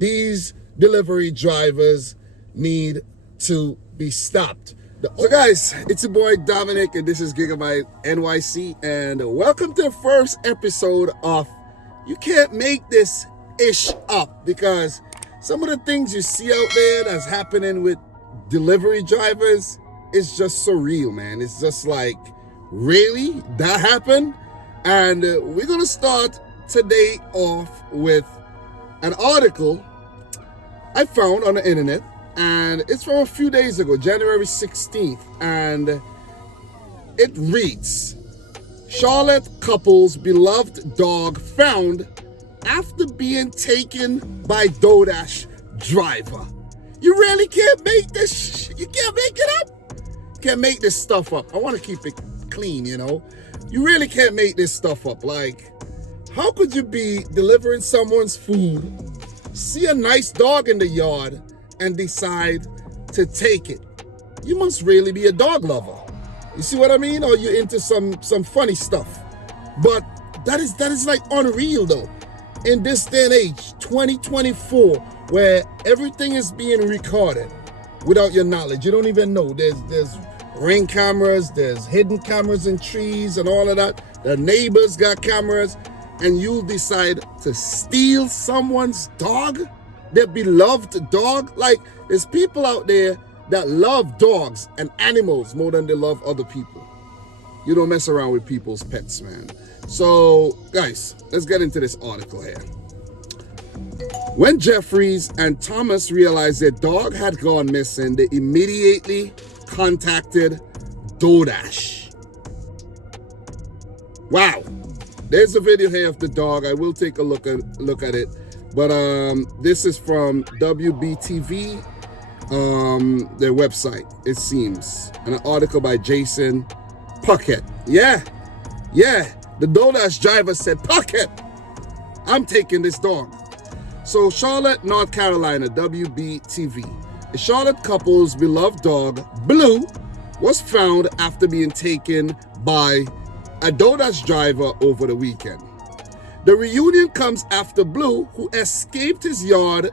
these delivery drivers need to be stopped. So guys, it's your boy Dominic and this is Gigabyte NYC, and welcome to the first episode of You Can't Make This Ish Up, because some of the things you see out there that's happening with delivery drivers is just surreal, man. It's just like, really? That happened? And we're gonna start today off with an article I found on the internet, and it's from a few days ago, January 16th, and it reads, Charlotte couple's beloved dog found after being taken by Doordash driver. You really can't make this, you can't make it up. You can't make this stuff up. I want to keep it clean, you know. You really can't make this stuff up. Like, how could you be delivering someone's food, see a nice dog in the yard, and decide to take it? You must really be a dog lover. You see what I mean? Or you're into some funny stuff. But that is like unreal though. In this day and age, 2024, where everything is being recorded without your knowledge. You don't even know. There's ring cameras, there's hidden cameras in trees and all of that. The neighbors got cameras, and you decide to steal someone's dog, their beloved dog. Like, there's people out there that love dogs and animals more than they love other people. You don't mess around with people's pets, man. So, guys, let's get into this article here. When Jeffries and Thomas realized their dog had gone missing, they immediately contacted Doordash. Wow. There's a video here of the dog. I will take a look at it. But this is from WBTV, their website, it seems. And an article by Jason Puckett. Yeah. The Doordash driver said, Puckett, I'm taking this dog. So Charlotte, North Carolina, WBTV. A Charlotte couple's beloved dog, Blue, was found after being taken by a Doordash driver over the weekend. The reunion comes after Blue, who escaped his yard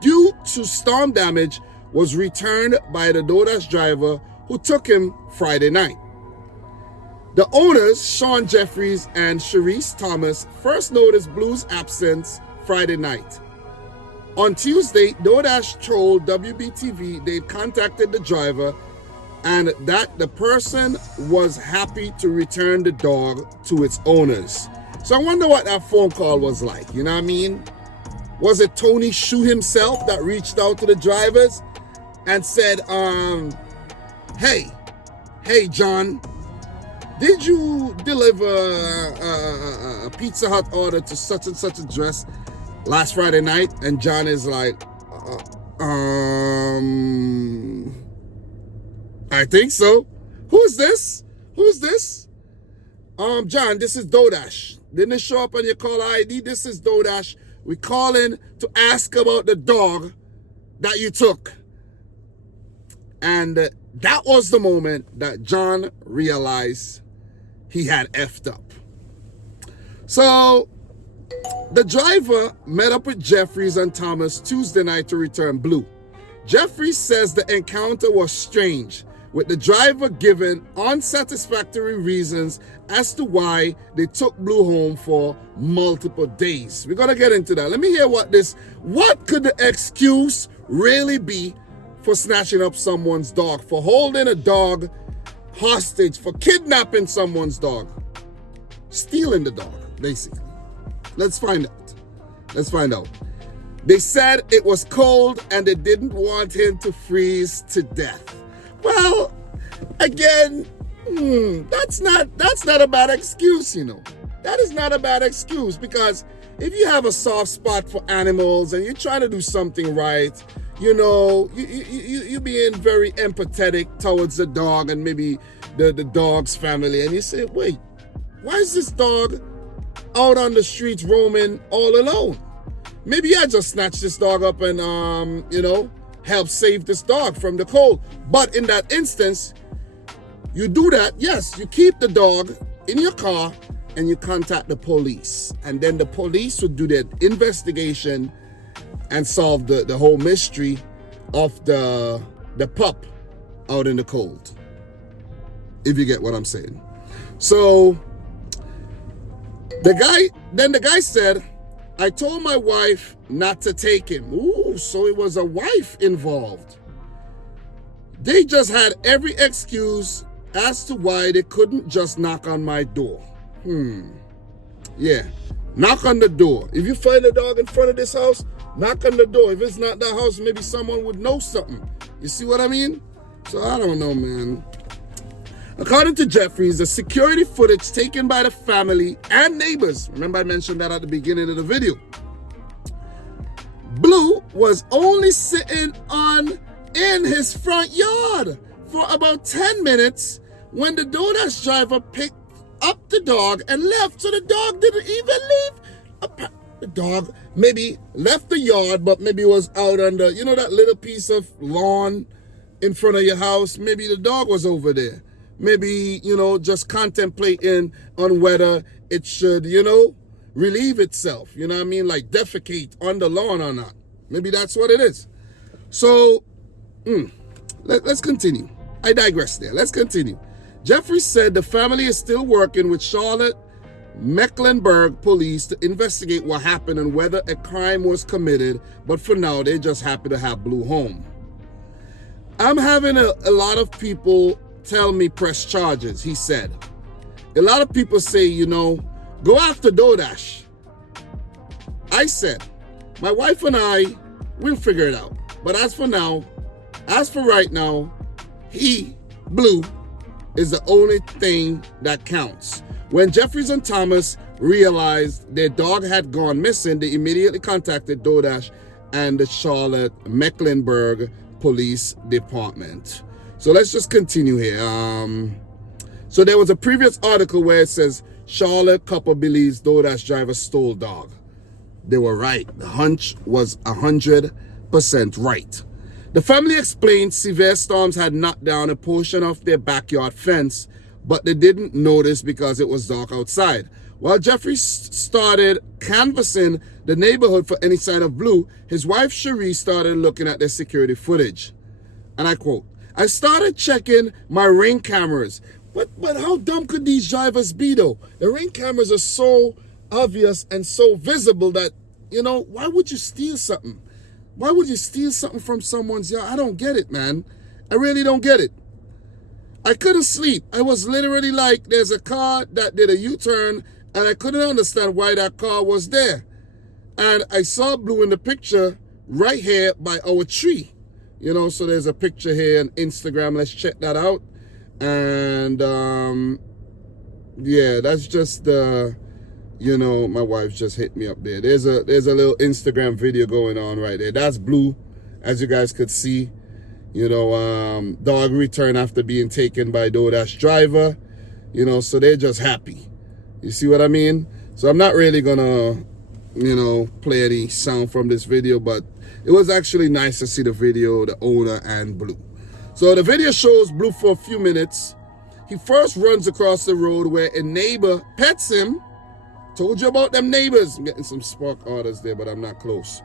due to storm damage, was returned by the Doordash driver who took him Friday night. The owners, Sean Jeffries and Sharice Thomas, first noticed Blue's absence Friday night. On Tuesday, Doordash told WBTV they contacted the driver and that the person was happy to return the dog to its owners. So I wonder what that phone call was like, you know what I mean? Was it Tony Shu himself that reached out to the drivers and said, hey John, did you deliver a Pizza Hut order to such and such address last Friday night? And John is like, I think so. Who's this? John, this is Doordash. Didn't it show up on your caller ID? This is Doordash. We're calling to ask about the dog that you took. And that was the moment that John realized he had effed up. So the driver met up with Jeffries and Thomas Tuesday night to return Blue. Jeffries says the encounter was strange, with the driver given unsatisfactory reasons as to why they took Blue home for multiple days. We're gonna get into that. Let me hear what could the excuse really be for snatching up someone's dog, for holding a dog hostage, for kidnapping someone's dog, stealing the dog, basically. Let's find out. They said it was cold and they didn't want him to freeze to death. Well, again, that's not a bad excuse, you know. That is not a bad excuse, because if you have a soft spot for animals and you're trying to do something right, you know, you're being very empathetic towards the dog and maybe the dog's family, and you say, wait, why is this dog out on the streets roaming all alone? Maybe I just snatch this dog up and, help save this dog from the cold. But in that instance, you do that, yes, you keep the dog in your car and you contact the police. And then the police would do their investigation and solve the whole mystery of the pup out in the cold. If you get what I'm saying. So the guy said, I told my wife not to take him. Ooh, so it was a wife involved. They just had every excuse as to why they couldn't just knock on my door. Yeah, knock on the door. If you find a dog in front of this house, knock on the door. If it's not that house, maybe someone would know something. You see what I mean? So I don't know, man. According to Jeffries, the security footage taken by the family and neighbors, remember I mentioned that at the beginning of the video, Blue was only sitting in his front yard for about 10 minutes when the Doordash driver picked up the dog and left. So the dog didn't even leave. The dog maybe left the yard, but maybe was out on the, that little piece of lawn in front of your house. Maybe the dog was over there. Maybe, just contemplating on whether it should, relieve itself. You know what I mean? Like defecate on the lawn or not. Maybe that's what it is. So, let's continue. I digress there. Let's continue. Jeffrey said the family is still working with Charlotte Mecklenburg police to investigate what happened and whether a crime was committed. But for now, they're just happy to have Blue home. I'm having a lot of people tell me press charges, he said. A lot of people say, go after Doordash. I said, my wife and I, we'll figure it out. But as for right now, Blue, is the only thing that counts. When Jeffries and Thomas realized their dog had gone missing, they immediately contacted Doordash and the Charlotte Mecklenburg Police Department. So let's just continue here. So there was a previous article where it says, Charlotte couple believes Doordash driver stole dog. They were right. The hunch was 100% right. The family explained severe storms had knocked down a portion of their backyard fence, but they didn't notice because it was dark outside. While Jeffrey started canvassing the neighborhood for any sign of Blue, his wife Cherie started looking at their security footage. And I quote, I started checking my ring cameras. But how dumb could these drivers be though? The ring cameras are so obvious and so visible that, why would you steal something? Why would you steal something from someone's yard? I don't get it, man. I really don't get it. I couldn't sleep. I was literally like, there's a car that did a U-turn and I couldn't understand why that car was there. And I saw Blue in the picture right here by our tree. So there's a picture here on Instagram. Let's check that out. And yeah, that's just my wife just hit me up there. There's a little Instagram video going on right there. That's Blue, as you guys could see. Dog returned after being taken by Doordash driver. So they're just happy. You see what I mean? So I'm not really gonna, play any sound from this video, but it was actually nice to see the video, the owner and Blue. So the video shows Blue for a few minutes. He first runs across the road where a neighbor pets him. Told you about them neighbors. I'm getting some spark orders there, but I'm not close.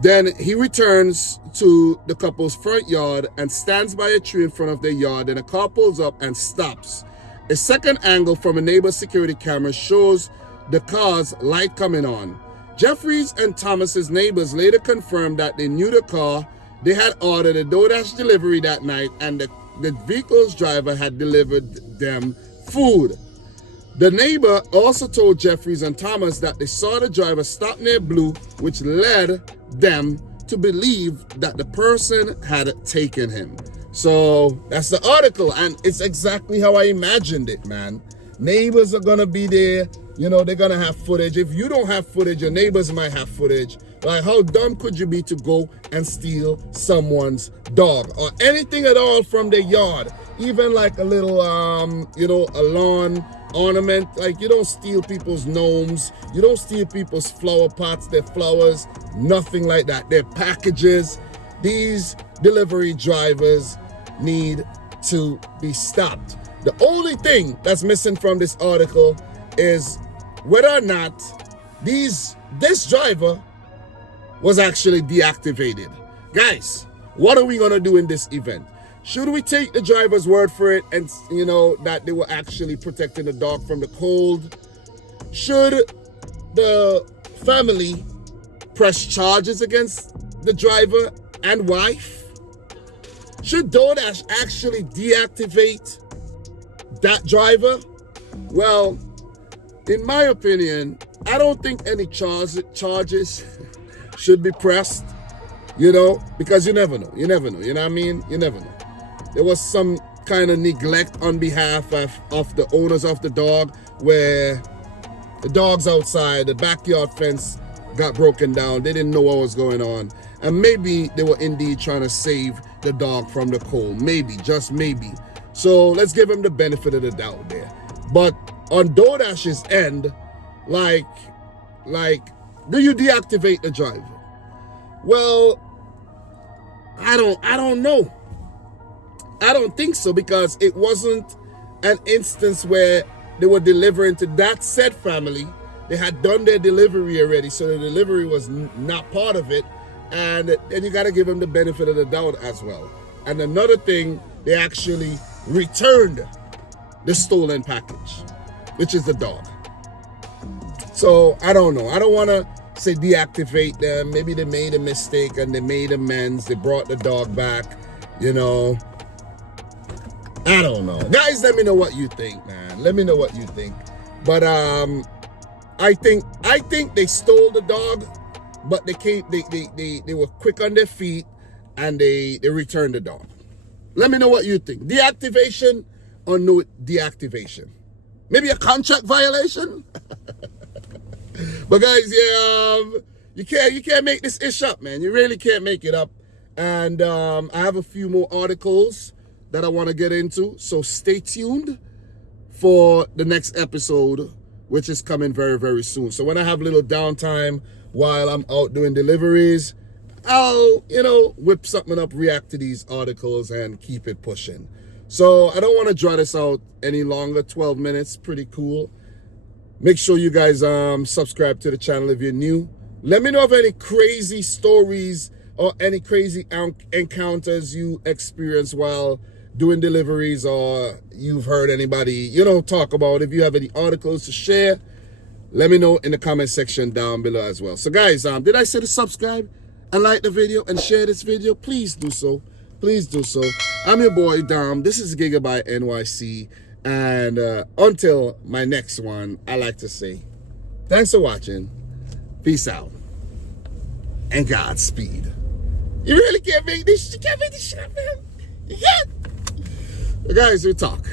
Then he returns to the couple's front yard and stands by a tree in front of their yard. Then a car pulls up and stops. A second angle from a neighbor's security camera shows the car's light coming on. Jeffries and Thomas's neighbors later confirmed that they knew the car. They had ordered a Doordash delivery that night and the vehicle's driver had delivered them food. The neighbor also told Jeffries and Thomas that they saw the driver stop near Blue, which led them to believe that the person had taken him. So that's the article, and it's exactly how I imagined it, man. Neighbors are gonna be there, they're gonna have footage. If you don't have footage, your neighbors might have footage. Like, how dumb could you be to go and steal someone's dog or anything at all from their yard? Even like a little, a lawn ornament. Like, you don't steal people's gnomes. You don't steal people's flower pots, their flowers, nothing like that. Their packages. These delivery drivers need to be stopped. The only thing that's missing from this article is whether or not this driver was actually deactivated. Guys, what are we gonna do in this event? Should we take the driver's word for it and, that they were actually protecting the dog from the cold? Should the family press charges against the driver and wife? Should Doordash actually deactivate that driver? Well, in my opinion, I don't think any charges should be pressed, because you never know. You never know, you know what I mean? You never know. There was some kind of neglect on behalf of the owners of the dog, where the dog's outside, the backyard fence got broken down. They didn't know what was going on. And maybe they were indeed trying to save the dog from the cold. Maybe, just maybe. So let's give him the benefit of the doubt there. But on Doordash's end, like, do you deactivate the driver? Well, I don't know. I don't think so, because it wasn't an instance where they were delivering to that said family. They had done their delivery already, so the delivery was not part of it. And then you got to give them the benefit of the doubt as well. And another thing, they actually returned the stolen package, which is the dog. So I don't know. I don't want to say deactivate them. Maybe they made a mistake and they made amends. They brought the dog back, I don't know. Guys, let me know what you think, man. Let me know what you think. But I think they stole the dog, but they were quick on their feet and they returned the dog. Let me know what you think. Deactivation or no deactivation? Maybe a contract violation? But guys, yeah, you can't make this ish up, man. You really can't make it up. And I have a few more articles that I want to get into, so stay tuned for the next episode, which is coming very, very soon. So when I have a little downtime while I'm out doing deliveries, I'll, whip something up, react to these articles, and keep it pushing. So I don't want to draw this out any longer. 12 minutes, pretty cool. Make sure you guys subscribe to the channel if you're new. Let me know of any crazy stories or any crazy encounters you experience while doing deliveries, or you've heard anybody, talk about. If you have any articles to share, let me know in the comment section down below as well. So guys, did I say to subscribe and like the video and share this video? Please do so. Please do so. I'm your boy Dom. This is Gigabyte NYC. And until my next one, I like to say, thanks for watching. Peace out. And Godspeed. You really can't make this shit up, man. You can't. Guys, we talk.